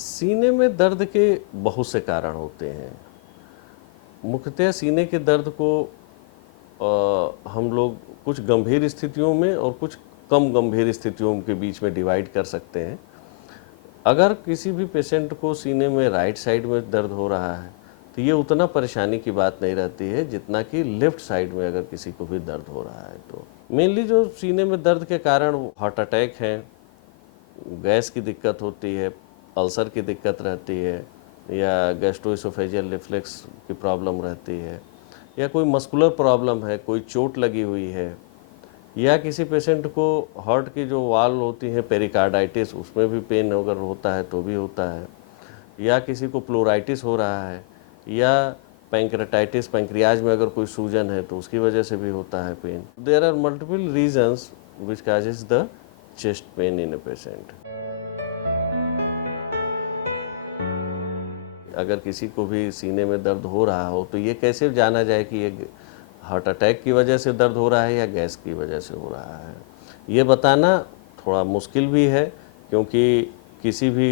सीने में दर्द के बहुत से कारण होते हैं। मुख्यतः सीने के दर्द को हम लोग कुछ गंभीर स्थितियों में और कुछ कम गंभीर स्थितियों के बीच में डिवाइड कर सकते हैं। अगर किसी भी पेशेंट को सीने में राइट साइड में दर्द हो रहा है तो ये उतना परेशानी की बात नहीं रहती है जितना कि लेफ्ट साइड में अगर किसी को भी दर्द हो रहा है। तो मेनली जो सीने में दर्द के कारण हार्ट अटैक है, गैस की दिक्कत होती है, अल्सर की दिक्कत रहती है, या गैस्ट्रोइसोफेजियल रिफ्लेक्स की प्रॉब्लम रहती है, या कोई मस्कुलर प्रॉब्लम है, कोई चोट लगी हुई है, या किसी पेशेंट को हार्ट की जो वाल होती है पेरिकार्डाइटिस, उसमें भी पेन अगर होता है तो भी होता है, या किसी को प्लोराइटिस हो रहा है, या पैंक्रेटाइटिस पैंक्रियाज में अगर कोई सूजन है तो उसकी वजह से भी होता है pain. There are multiple reasons which causes the chest pain in a patient. अगर किसी को भी सीने में दर्द हो रहा हो तो ये कैसे जाना जाए कि ये हार्ट अटैक की वजह से दर्द हो रहा है या गैस की वजह से हो रहा है। ये बताना थोड़ा मुश्किल भी है, क्योंकि किसी भी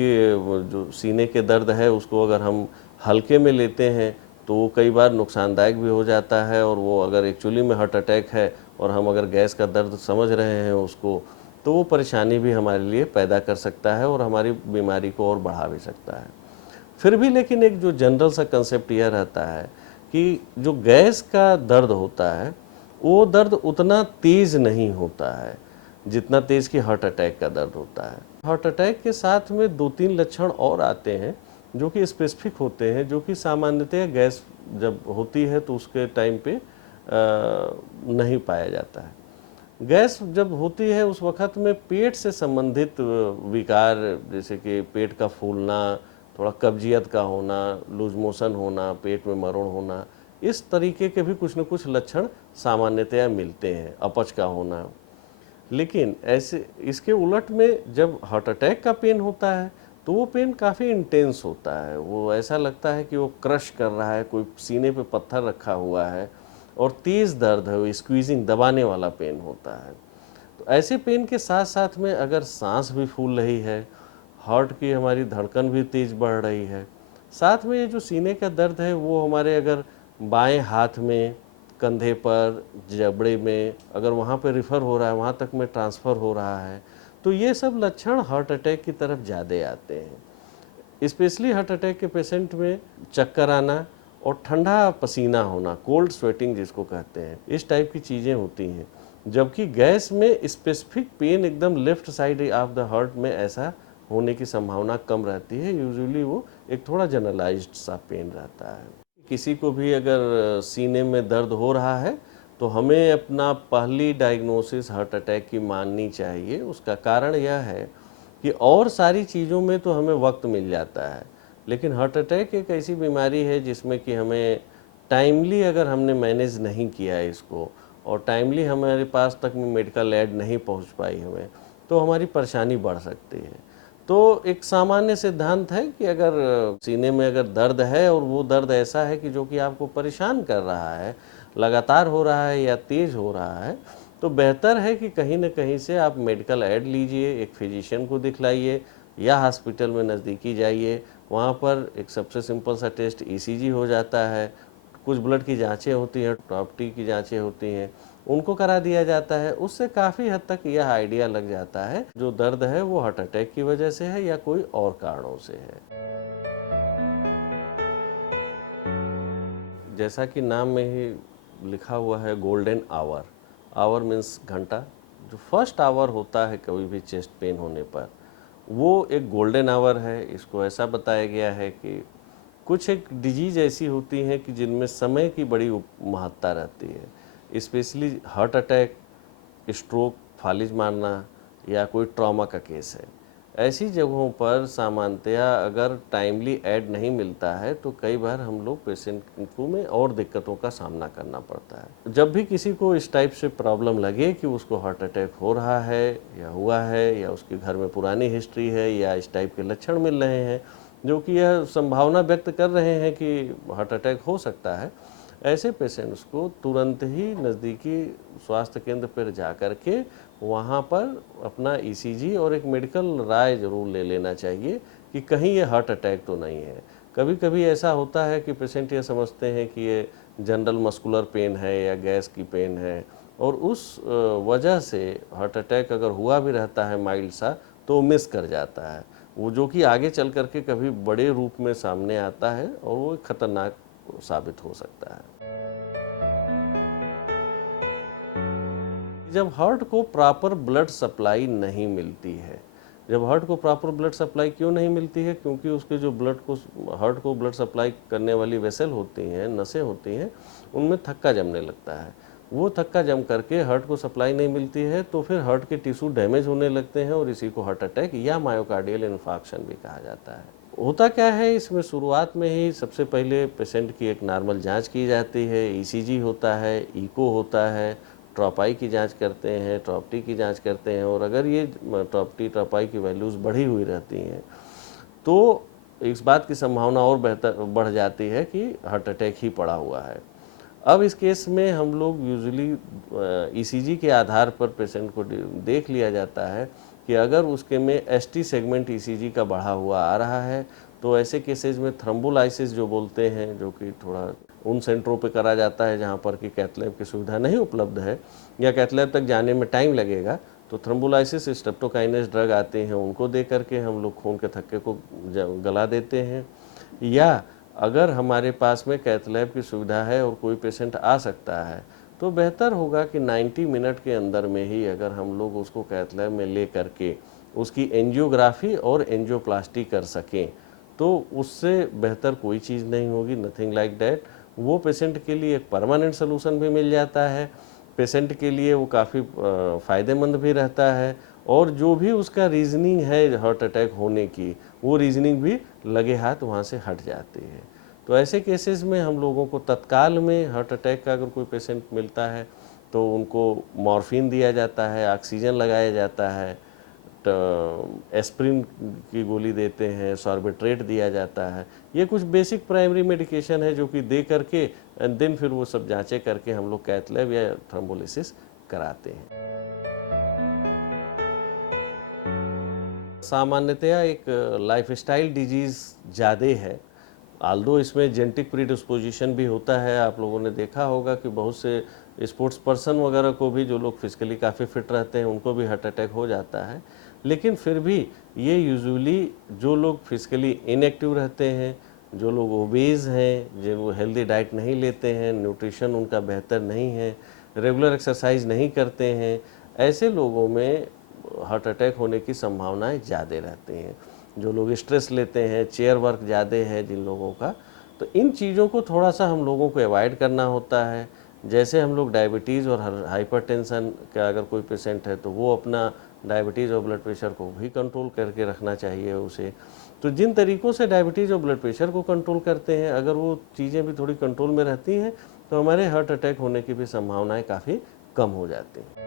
जो सीने के दर्द है उसको अगर हम हल्के में लेते हैं तो वो कई बार नुकसानदायक भी हो जाता है, और वो अगर एक्चुअली में हार्ट अटैक है और हम अगर गैस का दर्द समझ रहे हैं उसको, तो वो परेशानी भी हमारे लिए पैदा कर सकता है और हमारी बीमारी को और बढ़ा भी सकता है। फिर भी लेकिन एक जो जनरल सा कंसेप्ट यह रहता है कि जो गैस का दर्द होता है वो दर्द उतना तेज नहीं होता है जितना तेज कि हार्ट अटैक का दर्द होता है। हार्ट अटैक के साथ में दो तीन लक्षण और आते हैं जो कि स्पेसिफिक होते हैं, जो कि सामान्यतः गैस जब होती है तो उसके टाइम पे नहीं पाया जाता है। गैस जब होती है उस वक्त में पेट से संबंधित विकार, जैसे कि पेट का फूलना, थोड़ा कब्जियत का होना, लूज मोशन होना, पेट में मरोड़ होना, इस तरीके के भी कुछ न कुछ लक्षण सामान्यतया मिलते हैं, अपच का होना। लेकिन ऐसे इसके उलट में जब हार्ट अटैक का पेन होता है तो वो पेन काफ़ी इंटेंस होता है। वो ऐसा लगता है कि वो क्रश कर रहा है, कोई सीने पे पत्थर रखा हुआ है, और तेज़ दर्द है, वो स्क्वीजिंग दबाने वाला पेन होता है। तो ऐसे पेन के साथ साथ में अगर सांस भी फूल रही है, हार्ट की हमारी धड़कन भी तेज़ बढ़ रही है, साथ में ये जो सीने का दर्द है वो हमारे अगर बाएं हाथ में, कंधे पर, जबड़े में अगर वहाँ पे रिफ़र हो रहा है, वहाँ तक में ट्रांसफ़र हो रहा है, तो ये सब लक्षण हार्ट अटैक की तरफ ज़्यादा आते हैं। स्पेशली हार्ट अटैक के पेशेंट में चक्कर आना और ठंडा पसीना होना, कोल्ड स्वेटिंग जिसको कहते हैं, इस टाइप की चीज़ें होती हैं। जबकि गैस में स्पेसिफिक पेन एकदम left side of the heart में ऐसा होने की संभावना कम रहती है। यूजुअली वो एक थोड़ा जनरलाइज्ड सा पेन रहता है। किसी को भी अगर सीने में दर्द हो रहा है तो हमें अपना पहली डायग्नोसिस हार्ट अटैक की माननी चाहिए। उसका कारण यह है कि और सारी चीज़ों में तो हमें वक्त मिल जाता है, लेकिन हार्ट अटैक एक ऐसी बीमारी है जिसमें कि हमें टाइमली अगर हमने मैनेज नहीं किया है इसको, और टाइमली हमारे पास तक में मेडिकल एड नहीं पहुंच पाई हमें, तो हमारी परेशानी बढ़ सकती है। तो एक सामान्य सिद्धांत है कि अगर सीने में अगर दर्द है और वो दर्द ऐसा है कि जो कि आपको परेशान कर रहा है, लगातार हो रहा है या तेज़ हो रहा है, तो बेहतर है कि कहीं न कहीं से आप मेडिकल एड लीजिए, एक फिजिशियन को दिखलाइए या हॉस्पिटल में नज़दीकी जाइए। वहाँ पर एक सबसे सिंपल सा टेस्ट ईसीजी हो जाता है, कुछ ब्लड की जाँचें होती हैं, टॉप-टी की जाँचें होती हैं, उनको करा दिया जाता है। उससे काफ़ी हद तक यह आइडिया लग जाता है जो दर्द है वो हार्ट अटैक की वजह से है या कोई और कारणों से है। जैसा कि नाम में ही लिखा हुआ है गोल्डन आवर, आवर मीन्स घंटा। जो फर्स्ट आवर होता है कभी भी चेस्ट पेन होने पर, वो एक गोल्डन आवर है। इसको ऐसा बताया गया है कि कुछ एक डिजीज़ ऐसी होती हैं कि जिनमें समय की बड़ी महत्ता रहती है। स्पेशली हार्ट अटैक, स्ट्रोक, फालिज मारना या कोई ट्रॉमा का केस है, ऐसी जगहों पर सामान्यतया अगर टाइमली ऐड नहीं मिलता है तो कई बार हम लोग पेशेंट को में और दिक्कतों का सामना करना पड़ता है। जब भी किसी को इस टाइप से प्रॉब्लम लगे कि उसको हार्ट अटैक हो रहा है या हुआ है, या उसके घर में पुरानी हिस्ट्री है, या इस टाइप के लक्षण मिल रहे हैं जो कि यह संभावना व्यक्त कर रहे हैं कि हार्ट अटैक हो सकता है, ऐसे पेशेंट्स को तुरंत ही नज़दीकी स्वास्थ्य केंद्र पर जा कर के वहाँ पर अपना ईसीजी और एक मेडिकल राय ज़रूर ले लेना चाहिए कि कहीं ये हार्ट अटैक तो नहीं है। कभी कभी ऐसा होता है कि पेशेंट ये समझते हैं कि ये जनरल मस्कुलर पेन है या गैस की पेन है, और उस वजह से हार्ट अटैक अगर हुआ भी रहता है माइल्ड सा तो वो मिस कर जाता है, वो जो कि आगे चल करके कभी बड़े रूप में सामने आता है और वो खतरनाक साबित हो सकता है। जब हार्ट को प्रॉपर ब्लड सप्लाई नहीं मिलती है, जब हार्ट को प्रॉपर ब्लड सप्लाई क्यों नहीं मिलती है, क्योंकि उसके जो ब्लड को हार्ट को ब्लड सप्लाई करने वाली वेसल होती हैं, नसें होती हैं, उनमें थक्का जमने लगता है। वो थक्का जम करके हार्ट को सप्लाई नहीं मिलती है तो फिर हार्ट के टिश्यू डैमेज होने लगते हैं और इसी को हार्ट अटैक या मायोकार्डियल इन्फार्क्शन भी कहा जाता है। होता क्या है, इसमें शुरुआत में ही सबसे पहले पेशेंट की एक नॉर्मल जांच की जाती है, ईसीजी होता है, इको होता है, ट्रॉपाई की जांच करते हैं, ट्रॉपटी की जांच करते हैं, और अगर ये ट्रॉपटी ट्रॉपाई की वैल्यूज़ बढ़ी हुई रहती हैं तो इस बात की संभावना और बेहतर बढ़ जाती है कि हार्ट अटैक ही पड़ा हुआ है। अब इस केस में हम लोग यूजुअली ईसीजी के आधार पर पेशेंट को देख लिया जाता है कि अगर उसके में एसटी सेगमेंट ईसीजी का बढ़ा हुआ आ रहा है तो ऐसे केसेज में थ्रोम्बोलाइसिस जो बोलते हैं, जो कि थोड़ा उन सेंटरों पे करा जाता है जहाँ पर कि कैथ लैब की सुविधा नहीं उपलब्ध है या कैथ लैब तक जाने में टाइम लगेगा, तो थ्रोम्बोलाइसिस स्ट्रेप्टोकाइनेस ड्रग आते हैं, उनको दे करके हम लोग खून के थक्के को गला देते हैं। या अगर हमारे पास में कैथ लैब की सुविधा है और कोई पेशेंट आ सकता है तो बेहतर होगा कि 90 मिनट के अंदर में ही अगर हम लोग उसको कैथ लैब में ले करके उसकी एंजियोग्राफी और एंजियोप्लास्टी कर सकें तो उससे बेहतर कोई चीज़ नहीं होगी, नथिंग लाइक दैट। वो पेशेंट के लिए एक परमानेंट सोल्यूशन भी मिल जाता है, पेशेंट के लिए वो काफ़ी फ़ायदेमंद भी रहता है, और जो भी उसका रीजनिंग है हार्ट अटैक होने की, वो रीजनिंग भी लगे हाथ वहाँ से हट जाती है। तो ऐसे केसेस में हम लोगों को तत्काल में हार्ट अटैक का अगर कोई पेशेंट मिलता है तो उनको मॉर्फिन दिया जाता है, ऑक्सीजन लगाया जाता है, एस्प्रिन की गोली देते हैं, सॉर्बिट्रेट दिया जाता है। ये कुछ बेसिक प्राइमरी मेडिकेशन है जो कि दे करके एंड देन फिर वो सब जांचें करके हम लोग कैथ लैब या थ्रोम्बोलिसिस कराते हैं। सामान्यतया एक लाइफस्टाइल डिजीज़ ज़्यादा है, आल्दो इसमें जेनेटिक प्रीडिस्पोजिशन भी होता है। आप लोगों ने देखा होगा कि बहुत से स्पोर्ट्स पर्सन वगैरह को भी, जो लोग फिजिकली काफ़ी फिट रहते हैं, उनको भी हार्ट अटैक हो जाता है। लेकिन फिर भी ये यूजुअली जो लोग फिजिकली इनएक्टिव रहते हैं, जो लोग ओबेज हैं, जो हेल्दी डाइट नहीं लेते हैं, न्यूट्रिशन उनका बेहतर नहीं है, रेगुलर एक्सरसाइज नहीं करते हैं, ऐसे लोगों में हार्ट अटैक होने की संभावनाएं ज़्यादा रहती हैं। जो लोग स्ट्रेस लेते हैं, चेयर वर्क ज़्यादा है जिन लोगों का, तो इन चीज़ों को थोड़ा सा हम लोगों को अवॉइड करना होता है। जैसे हम लोग डायबिटीज़ और हाइपरटेंशन का अगर कोई पेशेंट है तो वो अपना डायबिटीज़ और ब्लड प्रेशर को भी कंट्रोल करके रखना चाहिए उसे। तो जिन तरीक़ों से डायबिटीज़ और ब्लड प्रेशर को कंट्रोल करते हैं, अगर वो चीज़ें भी थोड़ी कंट्रोल में रहती हैं तो हमारे हार्ट अटैक होने की भी संभावनाएँ काफ़ी कम हो जाती हैं।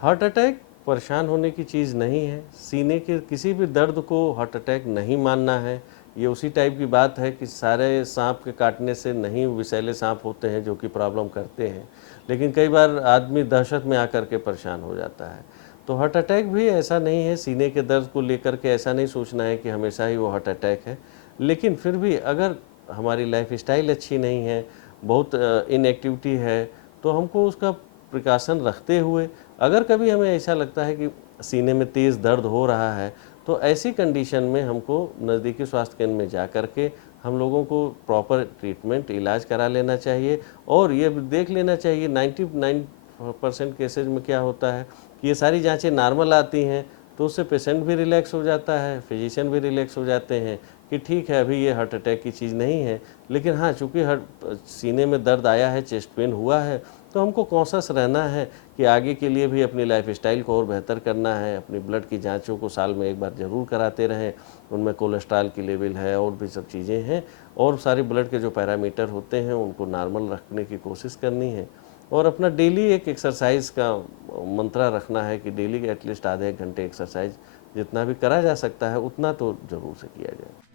हार्ट अटैक परेशान होने की चीज़ नहीं है, सीने के किसी भी दर्द को हार्ट अटैक नहीं मानना है। ये उसी टाइप की बात है कि सारे सांप के काटने से नहीं विषैले सांप होते हैं जो कि प्रॉब्लम करते हैं, लेकिन कई बार आदमी दहशत में आकर के परेशान हो जाता है। तो हार्ट अटैक भी ऐसा नहीं है, सीने के दर्द को लेकर के ऐसा नहीं सोचना है कि हमेशा ही वो हार्ट अटैक है। लेकिन फिर भी अगर हमारी लाइफस्टाइल अच्छी नहीं है, बहुत इनएक्टिविटी है, तो हमको उसका प्रिकॉशन रखते हुए, अगर कभी हमें ऐसा लगता है कि सीने में तेज़ दर्द हो रहा है तो ऐसी कंडीशन में हमको नज़दीकी स्वास्थ्य केंद्र में जा कर के हम लोगों को प्रॉपर ट्रीटमेंट इलाज करा लेना चाहिए। और ये देख लेना चाहिए 99% केसेज में क्या होता है कि ये सारी जांचें नॉर्मल आती हैं, तो उससे पेशेंट भी रिलैक्स हो जाता है, फिजिशियन भी रिलैक्स हो जाते हैं कि ठीक है अभी ये हार्ट अटैक की चीज़ नहीं है। लेकिन हाँ, चूँकि सीने में दर्द आया है, चेस्ट पेन हुआ है, तो हमको कॉन्शियस रहना है कि आगे के लिए भी अपनी लाइफस्टाइल को और बेहतर करना है। अपनी ब्लड की जांचों को साल में एक बार ज़रूर कराते रहें, उनमें कोलेस्ट्रॉल की लेवल है और भी सब चीज़ें हैं, और सारे ब्लड के जो पैरामीटर होते हैं उनको नॉर्मल रखने की कोशिश करनी है। और अपना डेली एक एक्सरसाइज का मंत्रा रखना है कि डेली एटलीस्ट आधे एक घंटे एक्सरसाइज जितना भी करा जा सकता है उतना तो ज़रूर से किया जाए।